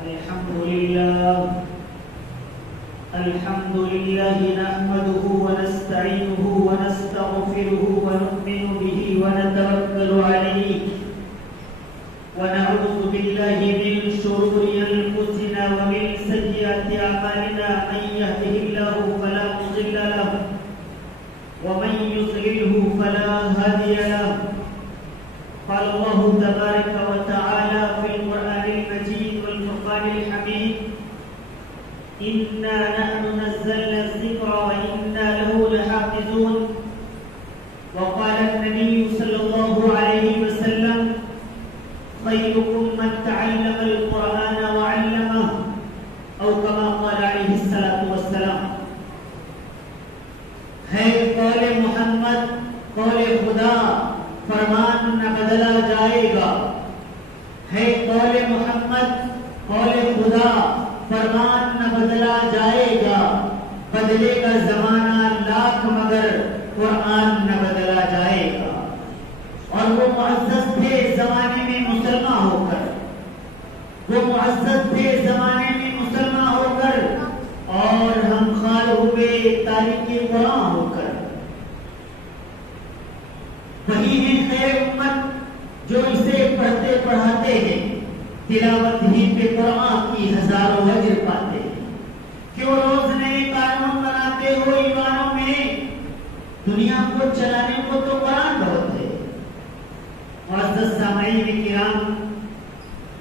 الحمد لله نحمده ونستعينه ونستغفره ونؤمن به ونتوكل عليه ونعوذ بالله من شرور أنفسنا ومن سيئات أعمالنا من يهده الله فلا مضل له ومن يضلله فلا هادي له. قال الله تبارك وتعالى في القرآن المجيد والفرقان الحميد: إنا نحن نزلنا الذكر وإنا له لحافظون. وقال النبي صلى الله عليه وسلم: خيركم من تعلم القرآن وعلمه، أو كما قال عليه الصلاة والسلام. ہے قول محمد قول خدا، فرمان نہ بدلا جائے گا. ہے قول محمد قول خدا، فرمان نہ بدلا جائے گا. بدلے گا زمانہ لاکھ مگر قرآن نہ بدلا جائے گا. اور وہ معزز تھے زمانے میں مسلمان ہو کر، وہ معزز تھے زمانے میں مسلمان ہو کر، اور ہم خال ہوئے تاریخ قرآن ہو کر. وہی ہے خیر امت جو اسے پڑھتے پڑھاتے ہیں، تلاوت ہی پہ قرآن کی ہزاروں اجر پاتے ہیں. کیوں روز نئے قانون بناتے ہو ایمانوں میں؟ دنیا کو چلانے کو تو قرآن بہت ہے. معزز سامعین کرام،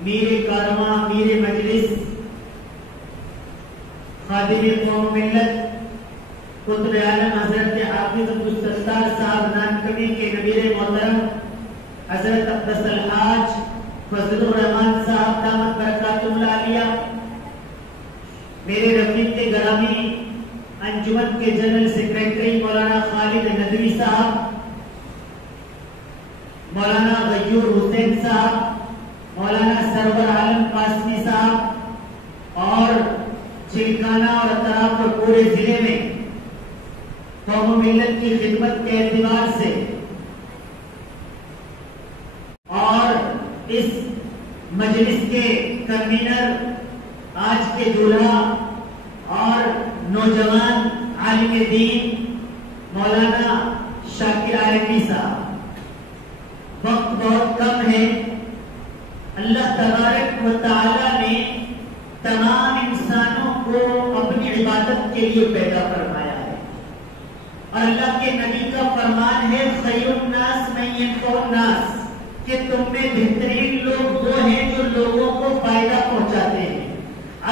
میرے کارواں، میرے مجلس، خادم قوم ملت، قطب عالم حضرت حافظ عبدالستار صاحب نانکمی کے نویر محترم حضرت اقدس الحاج فضل الرحمان صاحب دامت برکاتہ العالیہ، میرے رفیق گرامی انجمن کے جنرل سیکریٹری مولانا خالد ندوی صاحب، مولانا غیور حسین صاحب، مولانا سرور عالم قاسمی صاحب، اور چلکانہ اور اطراف اور پورے ضلع میں قوم ملت کی خدمت کے اعتبار سے اور اس مجلس کے کنوینر، آج کے دولہا اور نوجوان عالم دین مولانا شاکر عالمی صاحب. وقت بہت کم ہے. اللہ تبارک و تعالی نے تمام انسانوں کو اپنی عبادت کے لیے پیدا فرمایا ہے، اور اللہ کے نبی کا فرمان ہے: خیر الناس من ينفع الناس، کہ تم میں بہترین لوگ وہ ہیں جو لوگوں کو فائدہ پہنچاتے ہیں.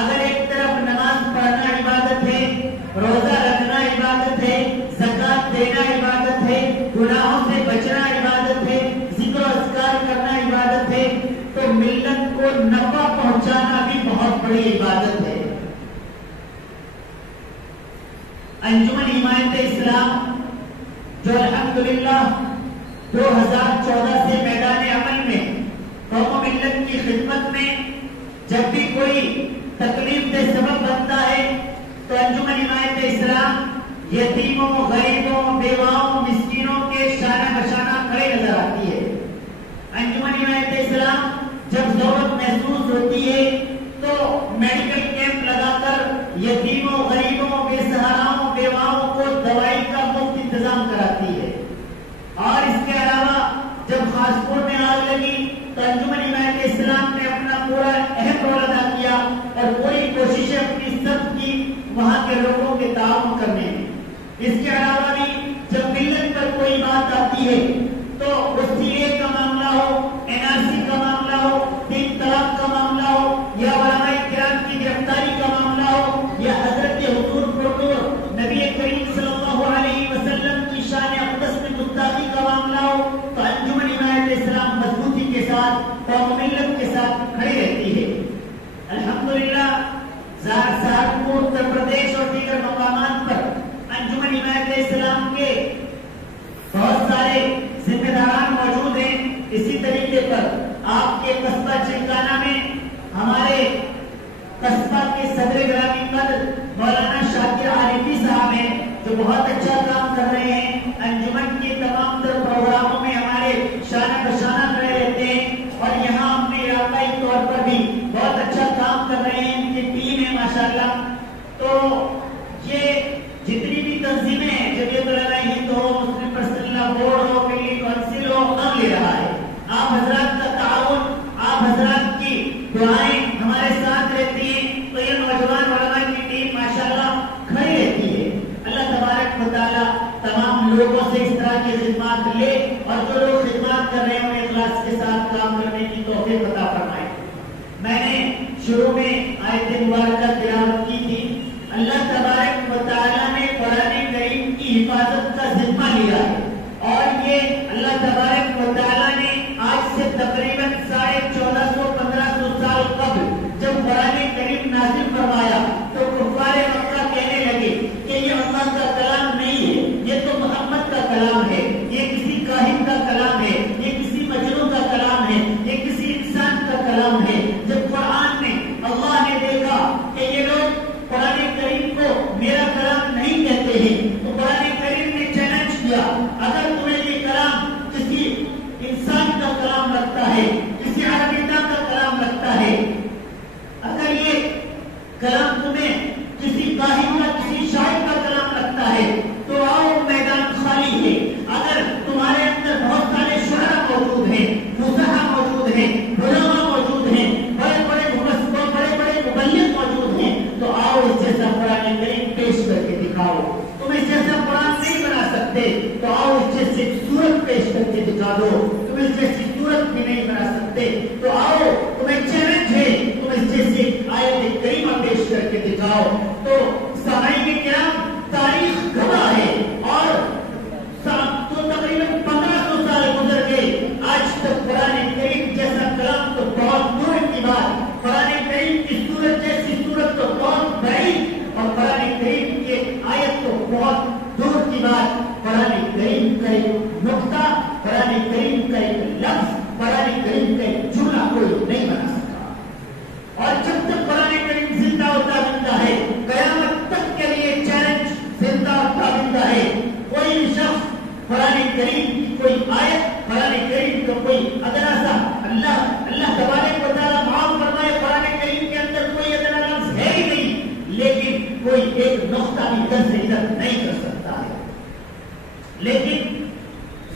اگر ایک طرف نماز پڑھنا عبادت ہے، روزہ رکھنا عبادت ہے، زکوٰۃ دینا عبادت ہے، گناہوں سے بچنا عبادت ہے، ذکر و اذکار کرنا عبادت ہے، تو ملت کو نفع پہنچانا بھی بہت بڑی عبادت ہے. انجمن حمایت اسلام جو الحمدللہ 2014 سے میدان عمل میں قوم ملت کی خدمت میں، جب بھی کوئی تکلیف دہ سبب بنتا ہے تو انجمن حمایت اسلام یتیموں، غریبوں، بیواؤں، مسکینوں کے شانہ بشانہ کھڑے نظر آتی ہے. انجمن حمایت اسلام جب ضرورت محسوس ہوتی ہے تو میڈیکل کیمپ لگا کر یتیموں، غریبوں، بے سہاراؤں، بیواؤں کو دوائی کا مفت انتظام کراتی ہے. اور اس کے علاوہ جب خاصپور میں آگ لگی تو انجمن حمایت اسلام نے اپنا پورا اہم رول ادا کیا اور پوری کوششیں اپنی سب کی وہاں کے لوگوں کے تعاون کرنے میں. اس کے علاوہ بھی جب ملت پر کوئی بات آتی ہے تو اس CA کا معاملہ ہو، NRC کا معاملہ ہو، 3 طلاق کا معاملہ ہو، یا علماء کرام کی گرفتاری کا معاملہ ہو، یا حضرت حضور پرنور نبی کریم صلی اللہ علیہ وسلم کی شان اقدس میں گستاخی کا معاملہ ہو، تو انجمن حمایت اسلام مضبوطی کے ساتھ قوم ملت کے ساتھ کھڑی رہتی ہے. الحمدللہ سہارنپور، اتر پردیش اور دیگر مقامات پر انجمن حمایت اسلام کے بہت سارے ذمہ داران موجود ہیں. اسی طریقے پر آپ کے قصبہ چلکانہ میں ہمارے قصبہ کے صدر گرامی قدر مولانا شاکر عالمی صاحب ہیں، جو بہت اچھا کام کر رہے ہیں. انجمن کے تمام تر پروگراموں میں ہمارے شانہ بشانہ کھڑے رہتے ہیں، اور یہاں ہم نے علاقائی طور پر بھی بہت اچھا کام کر توفیق عطا فرمائے۔ میں نے شروع میں آیت مبارکہ تلاوت کی تھی۔ اللہ تبارک و تعالیٰ نے قرآن کریم کی حفاظت کا ذمہ لیا ہے، اور یہ اللہ تبارک و تعالیٰ نے آج سے تقریباً 1450-1500 سال قبل جب قرآن کریم نازل فرمایا تو کفار مکہ کہنے لگے کہ یہ اللہ کا کلام نہیں ہے، یہ تو محمد کا کلام ہے، یہ کسی کاہن کا کلام ہے، یہ کسی مجنون کا کلام ہے، یہ کسی انسان کا کلام ہے۔ جب قرآن میں اللہ نے دیکھا کہ یہ لوگ قرآن کریم کو میرا کلام نہیں کہتے ہیں تو قرآن کریم نے چیلنج کیا، اگر تمہیں یہ کلام کسی انسان کا کلام لگتا ہے، کسی عربیتا کا کلام لگتا ہے، اگر یہ کلام تمہیں کسی کاہن کا کسی شاعر کا کلام لگتا ہے تو آؤ میدان خالی ہے۔ اگر تمہارے اندر بہت سارے شعراء موجود ہیں، فصحاء موجود ہیں، علماء موجود ہیں، بڑے بڑے مبلغ موجود ہیں تو آؤ اس جیسا قرآن کریم پیش کر کے دکھاؤ۔ تم اس جیسا قرآن نہیں بنا سکتے تو آؤ اس جیسی صورت پیش کر کے دکھا دو۔ تم اس جیسی صورت بھی نہیں بنا سکتے تو آؤ تمہیں چیلنج ہے، تم اس جیسی آیت کریمہ پیش کر کے دکھاؤ۔ تو سامعین کرام تاریخ گواہ ہے، اور تو تقریباً 1500 سال گزر گئے، آج تک قرآن کریم جیسا کلام تو بہت دور کی بات، قرآن کریم کی صورت جیسی صورت تو بہت بعید، اور قرآن کریم کی آیت تو بہت دور کی بات۔ قرآن کریم کا ایک نقطہ، قرآن کریم کا ایک لفظ، قرآن کریم کا ایک جملہ کوئی نہیں بنا سکا، اور جب تک قرآن کریم زندہ اور تابندہ ہے، قیامت تک کے لیے چیلنج زندہ اور تابندہ ہے۔ کوئی شخص قرآن کریم کی کوئی آیت، قرآن کریم کا کوئی ادنا سا اللہ تبارک و تعالیٰ معاف فرمائے، قرآن کریم کے اندر کوئی ادنا لفظ ہے ہی نہیں، لیکن کوئی ایک نقطہ بھی ادھر سے ادھر نہیں کر سکتا ہے۔ لیکن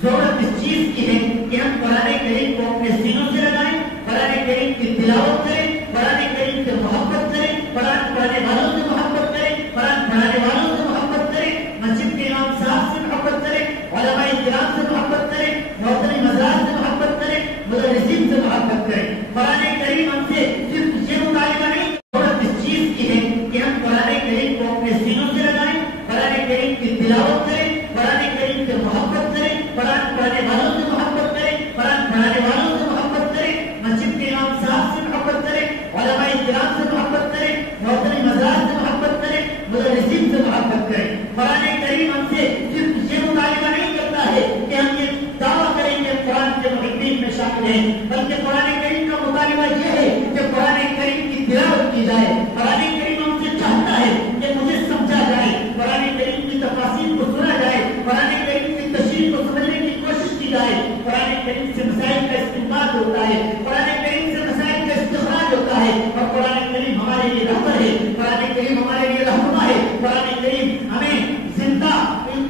ضرورت اس چیز کی ہے کہ ہم قرآن کریم کو اپنے سینوں سے لگائیں، قرآن کریم کی تلاوت کریں، قرآن کریم سے محبت کریں، قرآن پڑھنے والوں سے محبت کریں، قرآن پڑھانے والوں سے محبت کریں، مسجد کے امام صاحب سے محبت کریں، علماء کرام سے محبت کریں، محترم حضرات سے محبت کریں، مدرسین سے محبت کریں۔ قرآن کریم ہم سے صرف یہ مطالبہ نہیں، ضرورت اس چیز کی ہے کہ ہم قرآن کریم کو اپنے سینوں سے لگائیں، قرآن کریم کی تلاوت کریں، قرآن کریم سے محبت کریں، قرآن پڑھنے والوں سے محبت کریں، قرآن پڑھانے والوں سے محبت کریں، مسجد کے امام صاحب سے محبت کریں، علماء کرام سے محبت کریں، محترم حضرات سے محبت کریں، مدرسین سے محبت کریں۔ قرآن کریم ہم سے صرف یہ مطالبہ نہیں کرتا ہے کہ ہم یہ دعویٰ کریں کہ قرآن کے محبین میں شامل ہیں، بلکہ قرآن کریم کا مطالبہ یہ ہے کہ قرآن کریم کی تلاوت کی جائے۔ قرآن کریم ہم سے چاہتا ہے کہ مجھے سمجھا جائے، قرآن کریم کی تفاسیر کو سنا جائے، قرآن کریم کی تشریح کو سمجھنے کی کوشش کی جائے۔ قرآن کریم سے مسائل کا استنباط ہوتا ہے، قرآن کریم سے مسائل کا استخراج ہوتا ہے، اور قرآن کریم ہمارے لیے رہبر ہے، قرآن کریم ہمارے لیے رہنما ہے۔ قرآن کریم ہمیں زندہ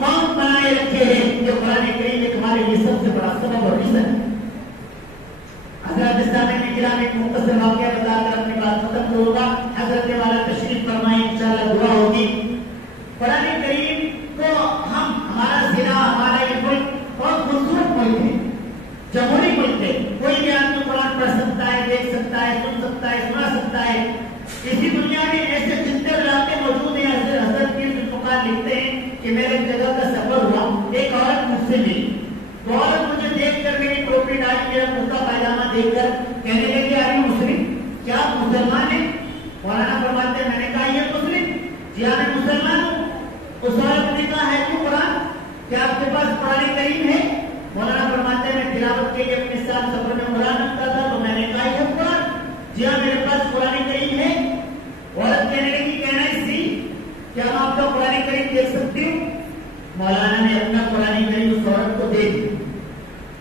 قوم بنائے رکھے ہیں، جو قرآن کریم ایک ہمارے لیے سب سے بڑا سبب اور ریزن ہے۔ حضرت سامعین کرام ایک مختصر واقعہ بتا کر اپنی بات ختم کروں گا۔ حضرت والا تشریف فرمائیں، انشاءاللہ دعا ہوگی۔ قرآن کریم کو ہمارا ضلع، ہمارا یہ ملک بہت خوبصورت ملک ہے، جمہوری ملک ہے، کوئی بھی آدمی قرآن پڑھ سکتا ہے، دیکھ سکتا ہے، سن سکتا ہے، سنا سکتا ہے۔ اسی دنیا میں ایسے جتنے علاقے موجود ہیں، حضرت پیر ذوالفقار لکھتے ہیں کہ میرے جگہ کا سفر ہوا، ایک عورت مجھ سے ملی، تو عورت مجھے دیکھ کر میری ٹوپی ڈالی، میرا کرتا پائجامہ دیکھ کر کہنے لگی آئی مسلم، کیا آپ مسلمان ہیں؟ مولانا فرماتے ہیں میں نے کہا یہ مسلم، جی ہاں میں مسلمان ہوں۔ اس عورت نے کہا ہے تو قرآن، کیا آپ کے پاس قرآن کریم ہے؟ مولانا فرماتے ہیں میں تلاوت کے لیے اپنے ساتھ سفر میں قرآن رکھتا تھا تو میں نے کہا یہ قرآن، جی ہاں میرے پاس قرآن کریم ہے۔ عورت کہنے لگی کہنا سی کیا ہم آپ کا قرآن کریم دیکھ سکتی ہوں؟ مولانا نے اپنا قرآن کریم اس عورت کو دے دیا۔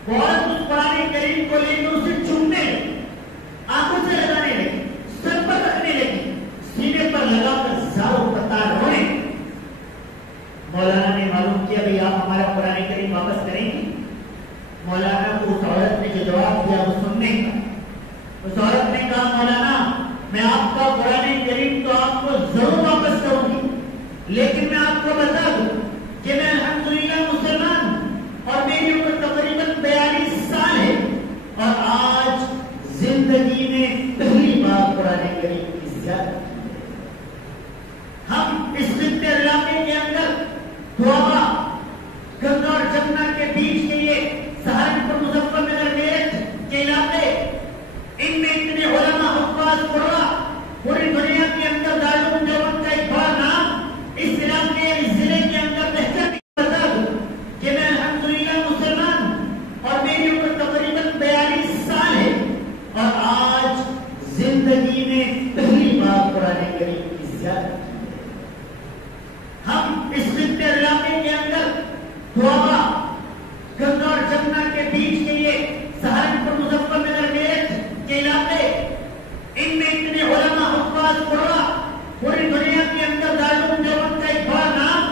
عورت اس قرآن کریم کو لے کر اسے چومنے لگی، آنکھوں سے لگانے لگی، سر پر رکھنے لگی، سینے پر لگا کر زاروں قطار رونے لگی۔ مولانا نے معلوم کیا بھئی آپ ہمارا قرآن کریم واپس کریں گے؟ مولانا کو اس عورت نے جو جواب دیا وہ سننے کا، اس عورت نے کہا مولانا میں آپ کا قرآن کریم تو آپ کو ضرور واپس کروں گی، لیکن میں آپ کو بتا دوں کہ میں الحمدللہ مسلمان ہوں اور میری عمر تقریباً 42 سال ہے، اور آج کریم کی زیادت. ہم اس خطے علاقے کے اندر دوابا گنگا اور جمنا کے بیچ کے یہ سہارنپور مظفر نگر میرٹھ کے علاقے، ان میں اتنے علماء حفاظ قرآ، پوری دنیا کے اندر دارالعلوم دیوبند کا ایک بڑا نام اس علاقے اس ضلع کے اندر بہتر بتا دوں کہ میں الحمدللہ مسلمان ہوں اور میری عمر تقریباً 42 سال ہے، اور آج زندگی میں پہلی بار قرآن کریم کی زیادت. ہم اس خطے علاقے کے اندر دوابا گنگا اور جمنا کے بیچ کے یہ سہارنپور مظفر نگر میرٹھ کے علاقے، ان میں اتنے علماء حفاظ قرآ، پوری دنیا کے اندر دارالعلوم دیوبند کا ایک بڑا نام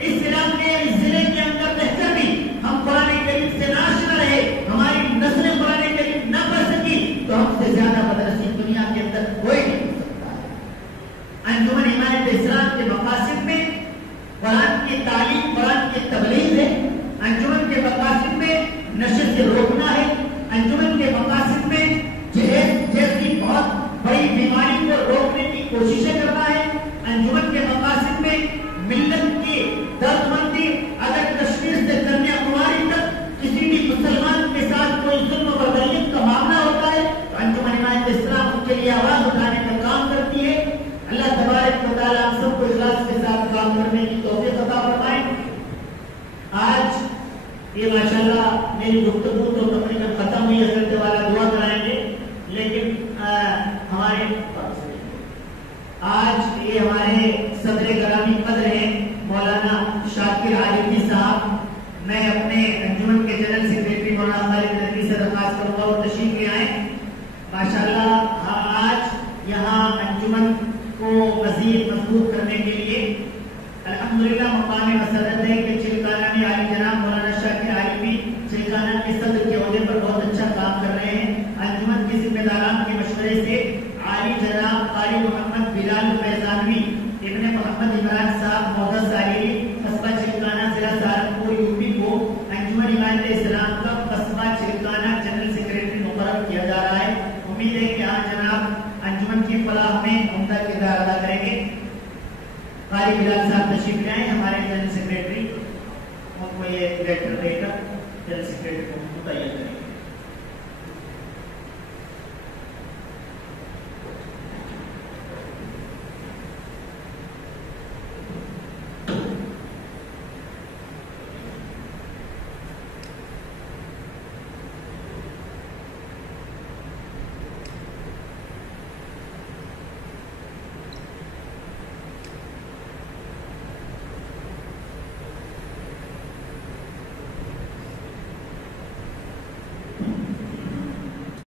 اس علاقے اس ضلع کے اندر بہتر بھی ہم قرآن کریم سے ناشنا رہے، ہماری نسلیں قرآن کریم نہ پڑھ سکی، تو ہم سے زیادہ بدنصیب دنیا کے اندر کوئی نہیں ہو سکتا ہے. انجمن حمایت اسلام کے مقاصد میں قرآن کی تعلیم، قرآن کی تبلیغ ہے. انجمن کے مقاصد میں نشے سے روکنا ہے. انجمن کے مقاصد میں جہیز جیسی بہت بڑی بیماری کو روکنے کی کوششیں کرنا ہے. انجمن کے مقاصد میں ملت کی درد مندی اگر کشمیر سے کنیاکماری تک کسی بھی مسلمان کے ساتھ کوئی ظلم و بغاوت کا معاملہ ہوتا ہے تو انجمن حمایت اسلام ان کے لیے آواز اٹھانے کا کام کرتی ہے. اللہ تبارک و تعالیٰ ہم سب کو اخلاص کے ساتھ کام کرنے کی توفیق عطا فرمائے. آج یہ ماشاءاللہ میری گفتگو تو تقریباً ختم ہوئی، حضرت والا دعا کرائیں گے، لیکن ہمارے آج یہ ہمارے صدر گرامی قدر ہیں مولانا شاکر عارفی صاحب. میں اپنے انجمن کے جنرل سیکریٹری مولانا خالد نقوی سے درخواست کروں گا وہ تشریف لے آئیں. ماشاءاللہ آج یہاں انجمن کو مزید مضبوط کرنے کے لیے الحمدللہ مقام مسرت ہے کہ چلکانہ میں عالی جناب مولانا شاکر عارفی چلکانہ کے صدر کے عہدے پر بہت اچھا کام کر رہے ہیں. انجمن کے ذمہ داران کے مشورے سے عالی جناب قاری محمد بلال فیضانوی ابن محمد عمران صاحب محدث علی قصبہ چلکانہ ضلع سہارنپور یو پی کو انجمن حمایت اسلام کا قصبہ چلکانہ جنرل سیکریٹری مقرر کیا جا رہا ہے. امید ہے کہ آج جناب انجمن کی فلاح میں عمدہ کردار ادا کریں گے. قاری بلال صاحب تشریف لے آئیں، ہمارے جنرل سیکریٹری ان کو یہ لیٹر دے کر جنرل سیکریٹری کو متعین کریں گے.